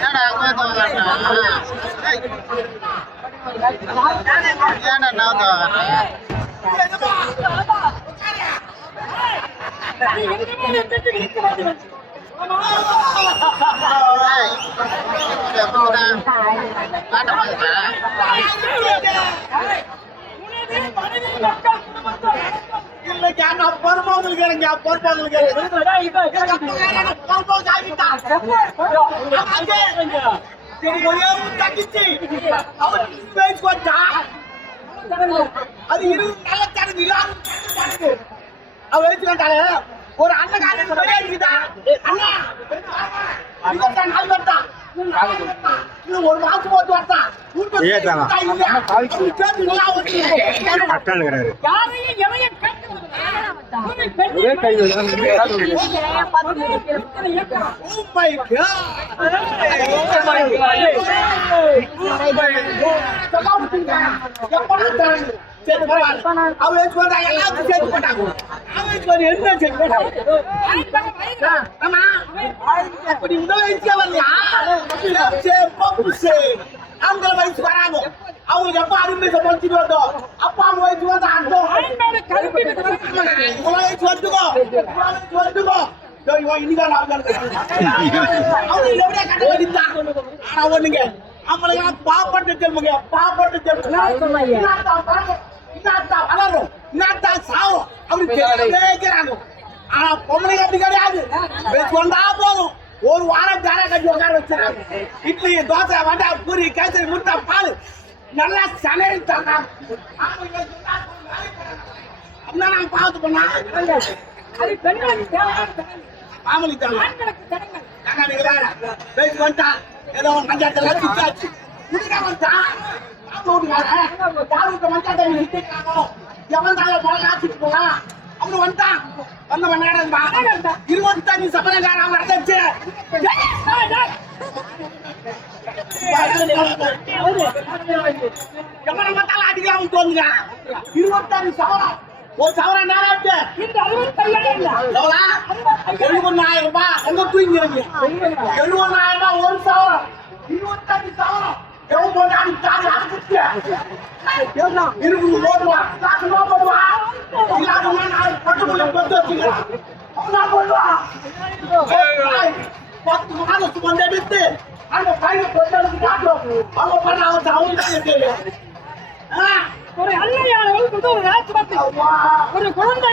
cái đàn của tôi là nó cái đàn là nó Hãy subscribe cho kênh Ghiền Mì Gõ Để không bỏ lỡ những video hấp dẫn இல்லைங்க நான் பொறுப்பவங்க ஆகிட்டான் ஒரே ஒரு தங்கச்சி அவர் வயசு வந்தா அது இருபது நல்ல தடவை இல்லாத தடவை அவ வயசு வந்தாலே ஒரு அண்ணன் காலையில் வெளியே இருக்குதா அண்ணா வந்தா இன்னும் ஒரு மாசம் போட்டு வந்தா ஏத்தானா? அட்டாளுங்கிறாரு ஒரே கை Oh my god! அவங்களுக்கு எப்ப அருமை சமைச்சு வந்தோம் அப்பா அவங்க வயசு வந்து அர்த்தம் உங்களை வயசு வந்துக்கோ இனிதான் அவங்க எப்படியா கட்ட வேண்டியதுதான் ஆனா ஒண்ணுங்க நம்மளுக்கு பாப்பட்டு தெருமுங்க பாப்பட்டு தெருமுங்க வளரும் இன்னாத்தா சாவும் அப்படி ஆனா அப்படி கிடையாது வச்சு வந்தா போதும் ஒரு வாரம் கட்டி உட்கார வச்சிருக்காங்க இட்லி தோசை வடை பூரி கேசரி முட்டை பால் நல்லா சமையல் தர்றாங்க அப்படின்னா நாங்க பார்த்து பண்ணா மாமலி தரலாம் பேசி வந்துட்டான் ஏதோ மஞ்சாட்டல திட்டாச்சு குடிக்க வந்துட்டான் யாருக்கு மஞ்சாட்டை நிறுத்திக்கிறாங்களோ எவன் தாங்க போல காத்துட்டு போலாம் அவனு வந்துட்டான். வந்த நேரம் இருந்தான் இருபத்தஞ்சு சபனக்காரன் அவன் அடைச்சு எவனை பார்த்தாலும் அடிக்கலாம் தோணுங்க இருபத்தஞ்சு சவரம் ஒரு சவரம் நேரம் ஆச்சு எவ்வளோ? எழுபதாயிரம் ரூபாய். எங்க தூங்கிறீங்க எழுபதாயிரம் ரூபாய் ஒரு சவரம் இருபத்தஞ்சு சவரம் இருக்கு போடுவா போடுவா இல்லாதவங்க நாலு பட்டுக்குள்ள பத்து வச்சுக்கலாம் போடுவா பத்து மாதத்துக்கு வந்து எடுத்து அந்த பையன் கொண்டு காட்டும் அவங்க பண்ண ஒரு அன்னையான ஒரு குழந்தை ஒரு குழந்தை